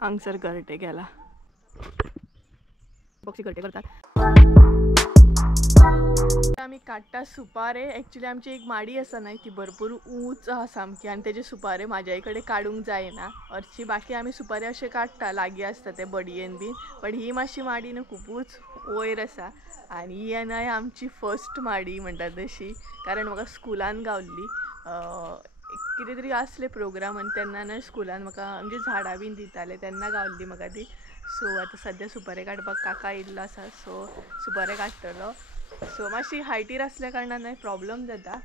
हांगसर घरटे गेला पक्षी घरटे करतात. आम्ही काडटा सुपारे. एक्चुअली आमची एक माडी आसा न्हय ती भरपूर ऊंच आसा सामकी आनी तेजे सुपारे म्हाज्याय कडेन काडूंक जायना. हरशी बाकी आमी सुपारे अशे काडटा लागीं आसता ते बडयेन बीन. पण ही मातशी माडी न्हू खुबूच वयर आसा आनी ही न्हय आमची फर्स्ट माडी म्हणटा तशी. कारण म्हाका स्कुलान गावल्ली कितें तरी आसले प्रोग्राम आनी तेन्ना न्हय स्कुलान म्हाका म्हणजे झाडां बीन दिताले तेन्ना गावल्ली म्हाका ती. सो आतां सद्या सुपारे काडपाक काका येयल्लो आसा सो सुपारे काडटलो. सो मातशी हायटीर आसल्या कारणान प्रॉब्लम जाता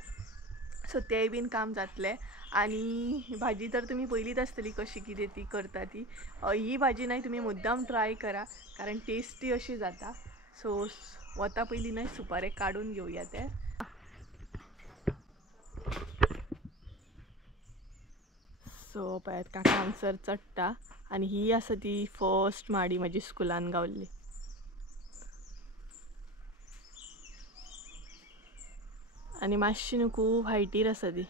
सो तेंय बीन काम जातलें. आनी भाजी तर तुमी पयलीत आसतली कशी कितें ती करता ती. ही भाजी न्हय तुमी मुद्दाम ट्राय करा कारण टेस्टी अशी जाता. सो वता पयलीं न्हय सुपारे काडून घेवया ते. सो पळयात काका हांगसर चडटा आनी ही आसा ती फर्स्ट माडी म्हाजी स्कुलान गावल्ली. आनी मातशी न्हू खूब हायटीर आसा ती.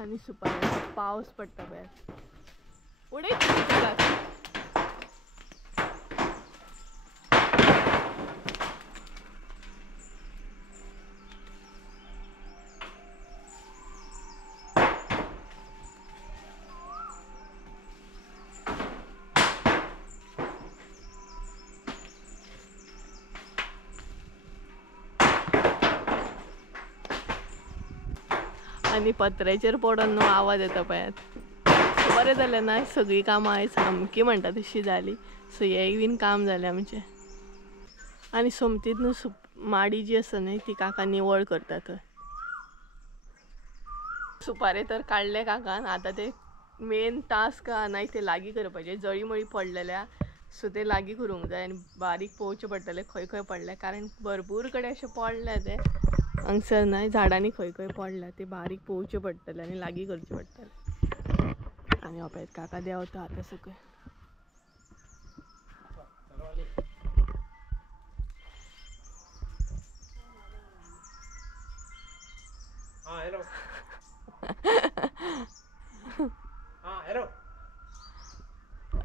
आनी सुपाऱ्यांचो पावस पडटा भायर. उडय आनी पत्र्याचेर पडोन न्हू आवाज येता पळयात. बरें जालें ना सगळीं कामां आयज सामकी म्हणटा तशी जाली. सो हेंय बीन काम जालें आमचें. आनी सोमतीत न्हू माडी जी आसा न्हय ती काका निवळ करता थंय. सुपारे तर काडले काकान. आतां ते मेन टास्क न्हय ते लागीं करपाचे. जळी मळी पडलेल्या सो ते लागीं करूंक जाय आनी बारीक पळोवचें पडटलें खंय खंय पडले कारण भरपूर कडेन अशें पडले ते हांगसर न्हय झाडांनी खंय खंय पडल्या ते बारीक पळोवचें पडटलें आनी लागीं करचें पडटलें. आनी हो पळयात काका देंवता आतां सकयल.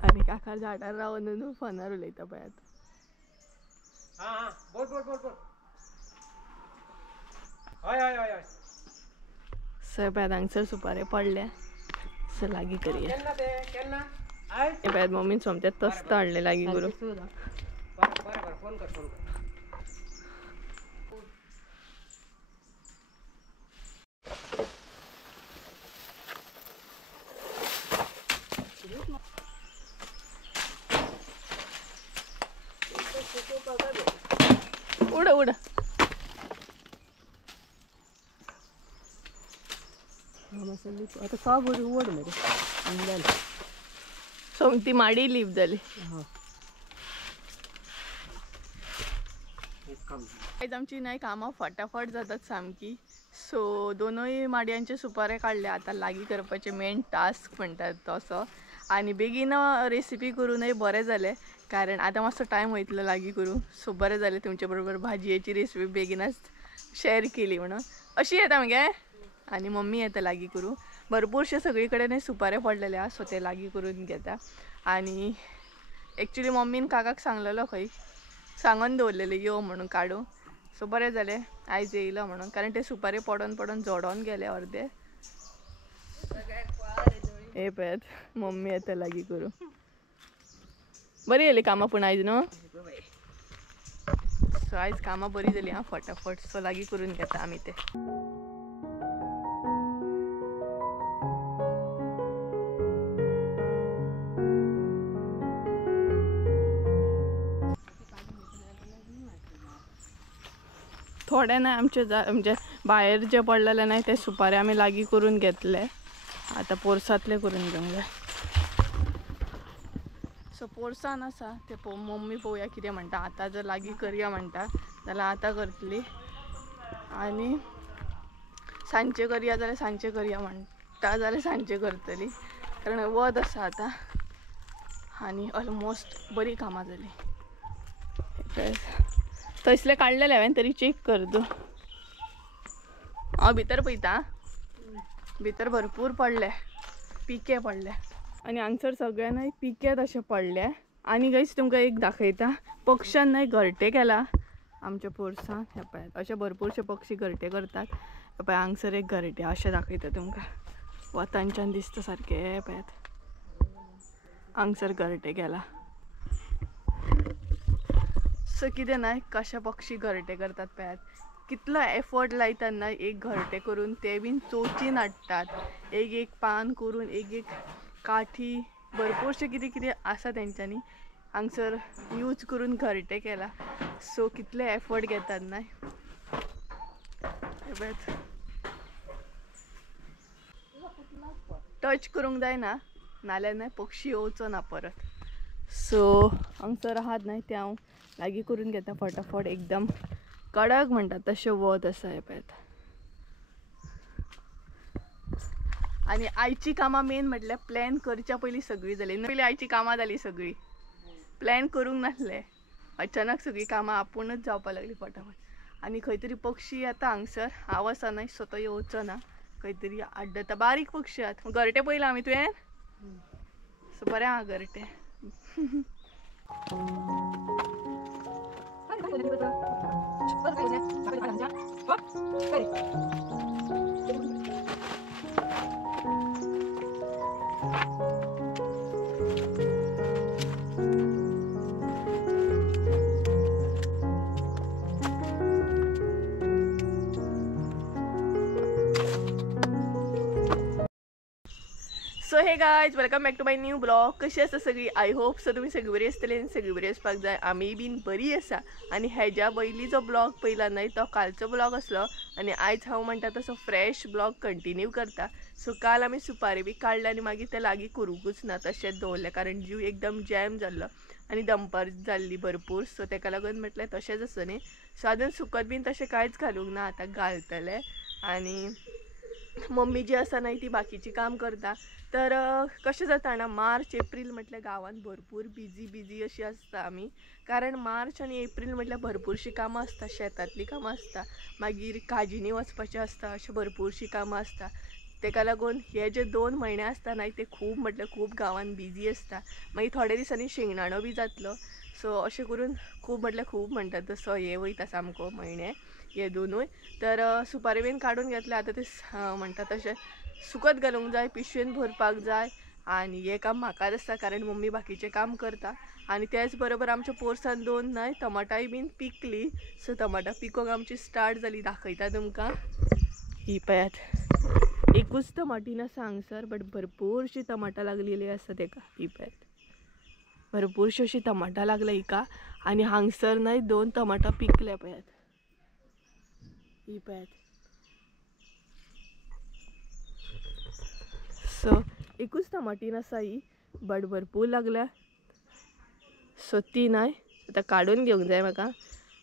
आनी काका झाडार रावन न्हू फोनार उलयता पळयात. बोल बोल बोल बोल. हय हय हय हय. सो पळयात हांगसर सुपारे पडले सो लागीं करया. केन्ना ते केन्ना आयज हे पळयात मम्मीन सोमतेच तस्त हाडले लागीं करून. बरें बरें फोन कर फोन कर. उड उड आता का बरं ओढ मरे सोमती माडी लीव जाली. आयज आमची न्हय कामां फटाफट जातात सामकी. सो दोनूय माडयांचे सुपारे काडले. आतां लागीं करपाचे मेन टास्क म्हणटात तसो. आनी बेगीन रेसिपी करूनय बरें जालें कारण आतां मातसो टायम वयतलो लागीं करूं. सो बरें जालें तुमचे बरोबर भाजयेची रेसिपी बेगीनच शेअर केली म्हणून. अशी येता मगे आनी मम्मी येता लागीं करूं. भरपूरशे सगळी कडेन सुपारे पडलेले आहा सो ते लागीं करून घेता. आनी एक्चुली मम्मीन काकाक सांगलेलो खंय सांगून दवरलेले यो म्हणून काडूं. सो बरें जालें आयज येयलो म्हणून कारण ते सुपारे पडोन पडोन जोडोन गेले अर्दे. हे पळयात मम्मी येता लागीं करूं. बरी येयली कामां पूण आयज न्हू. सो आयज कामां बरी जाली हां फटाफट. सो लागीं करून घेता आमी ते. थोडे नाही आमचे म्हणजे बाहेर जे पडलेले नाही ते सुपारी आम्ही लागी करून घेतले. आता पोरसातले करून घेऊंक जाय. सो पोरसान आसा ते मम्मी पळोवया कितें म्हणटा. आतां जर लागीं करया म्हणटा जाल्यार आतां करतली आनी सांजचे करया जाल्यार सांजचे करया म्हणटा जाल्यार सांजचे करतली कारण वत आसा आतां आनी ऑलमोस्ट बरी कामां जाली. तसले काडलेले हांवें तरी चेक कर तूं. हांव भितर पळयता भितर भरपूर पडले पिके पडले आनी हांगसर सगळ्यांनाय पिके तशे पडले. आनी गायस तुमकां एक दाखयता पक्ष्यान नाही घरटे केला आमच्या पोरसांत. हे पळयात अशे भरपूरशे पक्षी घरटे करतात. हे पळय हांगसर एक घरटे अशें दाखयता तुमकां वतांच्यान दिसता सारके. हे पळयात हांगसर घरटे केला. सो कितें नाही कशे पक्षी घरटे करतात पळयात. कितलो एफर्ट लायतात ना एक घरटे करून ते बीन चोचीन हाडटात. एक एक पान करून एक एक काठी भरपूरशे कितें कितें आसा तेंच्यांनी हांगसर यूज करून घरटे केला. सो कितले एफर्ट घेतात ना. टच करूंक जायना नाल्यार नाही पक्षी येवचो ना परत. सो हांगसर आहात नाही ते हांव लागीं करून घेता फटाफट. एकदम कडक म्हणटात तशें वत आसा. हे पळयात आनी आयची कामां मेन म्हटल्यार प्लॅन करच्या पयलीं सगळीं जाली. पयलीं आयची कामां जाली सगळीं प्लॅन करूंक नासलें. अचानक सगळीं कामां आपुणूच जावपाक लागली फटाफट. आनी खंय तरी पक्षी येता हांगसर हांव आसा न्हय सो तो येवचो ना. खंय तरी आड्डता बारीक पक्षी आहात. घरटे पयला आमी तुवें सो बरें आहा घरटे. So hey guys welcome back to my new blog. कशी आसा सगळी. आय होप सो तुमी सगळीं बरी आसतली आनी सगळीं बरी आसपाक जाय. आमी बीन बरी आसा. आनी हेज्या पयलीं जो ब्लॉग पयला न्हय तो कालचो ब्लॉग आसलो आनी आयज हांव म्हणटा तसो फ्रेश ब्लॉग कंटिन्यू करता. सो काल आमी सुपारी बी काडले आनी मागीर ते लागीं करूंकूच ना तशेंच दवरलें कारण जीव एकदम जॅम जाल्लो आनी दंपर जाल्ली भरपूर. सो तेका लागून म्हटलें तशेंच आसा न्ही. सो आजून सुकत बीन तशें कांयच घालूंक ना. आतां घालतलें आनी मम्मी जी आसा न्हय ती बाकीची काम करता. तर कशें जाता ना मार्च एप्रील म्हटल्यार गांवांत भरपूर बिजी अशी आसता आमी कारण मार्च आनी एप्रील म्हटल्यार भरपूरशीं कामां आसता. शेतांतलीं कामां आसता मागीर काजींनी वचपाचें आसता अशें भरपूरशीं कामां आसता. तेका लागून हे जे 2 म्हयने आसता न्हय ते खूब म्हटल्यार खूब गांवांत बिजी आसता. मागीर थोड्या दिसांनी शेंगदाणो बी जातलो. सो अशें करून खूब म्हटल्यार खूब म्हणटात तसो हे वयता सामको म्हयने हे दोनूय. तर सुपारी बीन काडून घेतले. आतां ते म्हणटा तशें सुकत घालूंक जाय पिशवेन भरपाक जाय आनी हे काम म्हाकाच आसता कारण मम्मी बाकीचें काम करता. आनी त्याच बरोबर आमच्या पोरसान 2 न्हय टमाटाय बीन पिकली. सो टमाटा पिकोवंक आमची स्टार्ट जाली. दाखयता तुमकां. ही पळयात एकूच टमाटीन आसा हांगसर बट भरपूरशीं टमाटां लागलेली आसा तेका. ही पळयात भरपूरशीं अशीं टमाटां लागल्या हिका आनी हांगसर न्हय 2 टमाटां पिकले पळयात. ही पळयात. सो एकूच टमाटीन आसा ही बट भरपूर लागल्या. सो ती न्हय आतां काडून घेवंक जाय म्हाका.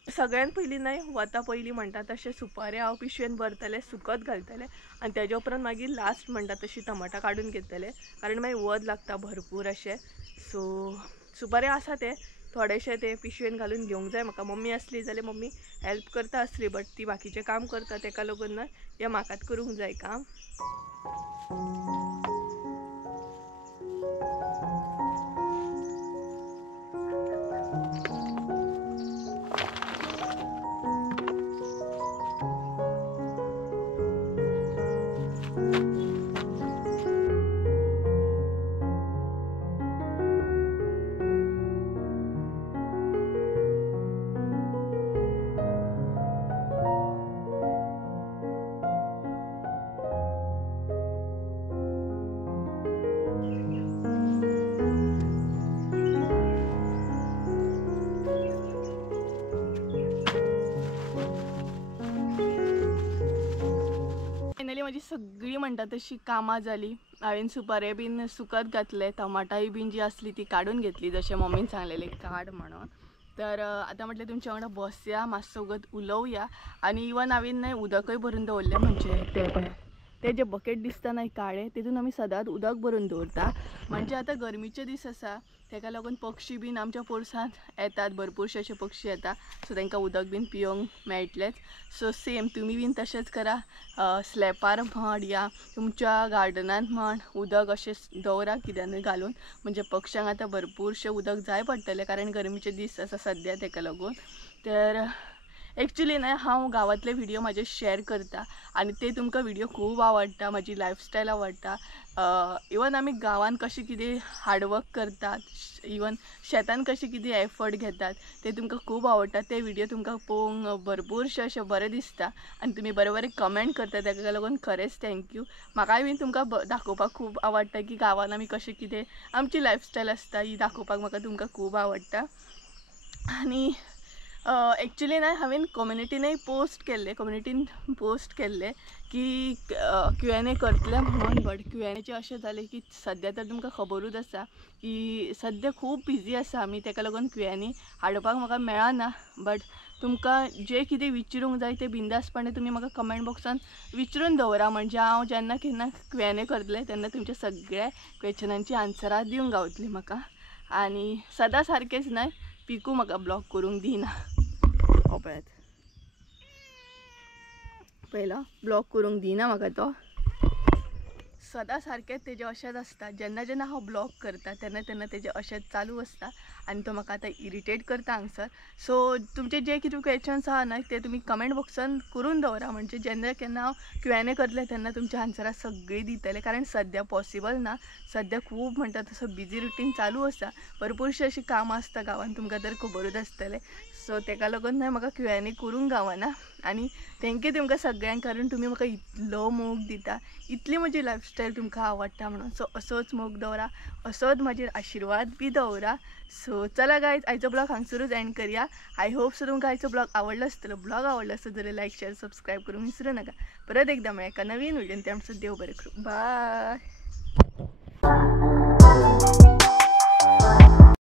सगळ्यान पयलीं न्हय वता पयलीं म्हणटा तशें सुपारी हांव पिशवेन भरतलें सुकत घालतलें आनी तेज्या उपरांत मागीर लास्ट म्हणटा तशी टमाटां काडून घेतलें कारण मागीर वत लागता भरपूर अशें. सो सुपारी आसा ते थोडेशे ते पिशवेन घालून घेवंक जाय म्हाका. मम्मी आसली जाल्यार मम्मी हेल्प करता आसली बट ती बाकीचें काम करता तेका लागून न्हय हें म्हाकाच करूंक जाय काम. माझी सगळी म्हणटा तशी कामां जाली. हांवें सुपारे बीन सुकत घातले, टमाटाय बीन जी असली ती काढून घेतली जशें मम्मीन सांगलेले काड म्हणून. तर आता म्हटलें तुमच्या वांगडा बसया, मातसो वगत उलोवया. आनी इवन हांवें न्हय उदकय भरून दवरलें, म्हणजे ते जे बकेट दिसता न्हय काळे तितून आमी सदांच उदक भरून दवरता. म्हणजे आतां गरमीचे दीस आसा तेका लागून पक्षी बीन आमच्या पोरसांत येतात, भरपूरशे अशे पक्षी येता, सो तांकां उदक बीन पिवंक मेळटलेंच. सो सेम तुमी बीन तशेंच करा, स्लॅपार म्हण या तुमच्या गार्डनांत म्हण उदक अशें दवरा कित्यानूय घालून, म्हणजे पक्ष्यांक आतां भरपूरशें उदक जाय पडटलें कारण गरमीचे दीस आसा सद्या तेका लागून. तर एक्चुली न्हय हांव गांवांतले व्हिडियो म्हाजे शेअर करता आनी ते तुमकां व्हिडियो खूब आवडटा, म्हाजी लायफस्टायल आवडटा. इवन आमी गांवांत कशें कितें हार्डवर्क करतात, इवन शेतान कशें कितें एफर्ट घेतात ते तुमकां खूब आवडटा. ते व्हिडियो तुमकां पळोवंक भरपूरशे अशें बरें दिसता आनी तुमी बरें बरें कमेंट करता, ताका लागून खरेंच थँक्यू. म्हाकाय बीन तुमकां दाखोवपाक खूब आवडटा की गांवांत आमी कशें कितें आमची लायफस्टायल आसता ही दाखोवपाक म्हाका तुमकां खूब आवडटा. आनी एक्चुली न्हय हांवें कम्युनिटीन पोस्ट केल्ले की Q&A करतले म्हणून, बट Q&Aचे अशें जालें की सद्या तर तुमकां खबरूच आसा की सद्या खूब बिजी आसा आमी, ताका लागून Q&A हाडपाक म्हाका मेळना. बट तुमकां जे कितें विचारूंक जाय ते बिंदासपणे तुमी म्हाका कमेंट बॉक्सान विचारून दवरा, म्हणजे हांव जेन्ना केन्ना Q&A करतलें तेन्ना तुमच्या सगळ्या क्वेश्चनांची आन्सरां दिवंक गावतली म्हाका. आनी सदां सारकेंच न्हय पिकू म्हाका ब्लॉग करूंक दिना, पळयात पयला ब्लॉग करूंक दिना म्हाका तो. सदां सारकेंच तेजें अशेंच आसता, जेन्ना जेन्ना हांव ब्लॉग करता तेन्ना तेन्ना तेजें अशेंच चालू आसता आनी तो म्हाका आतां इरिटेट करता हांगसर. सो तुमचे जे कितें क्वेश्चन्स आहा न्हय ते तुमी कमेंट बॉक्सान करून दवरा, म्हणजे जेन्ना केन्ना हांव Q&A करतलें तेन्ना तुमची आन्सरां सगळीं दितलें, कारण सद्या पॉसिबल ना, सद्या खूब म्हणटा तसो बिजी रुटीन चालू आसा, भरपूरशीं अशीं कामां आसता गांवांत तुमकां तर खबरूच आसतलें. सो ताका लागून न्हय म्हाका Q&A करूंक गावना. आनी थँक्यू तुमकां सगळ्यांक, कारण तुमी म्हाका इतलो मोग दिता, इतली म्हजी लायफस्टायल तुमकां आवडटा म्हणून. सो असोच मोग दवरा, असोच म्हाजेर आशिर्वाद बी दवरा. सो चला गायज, आयचो ब्लॉग हांगसरूच एंड करया. आय होप सो तुमकां आयचो ब्लॉग आवडलो आसतलो. ब्लॉग आवडलो आसत जाल्यार लायक शेअर सबस्क्राईब करूंक विसरू नका. परत एकदा मेळया एका नवीन व्हिडिओन, त्या देव बरें करूं. बाय.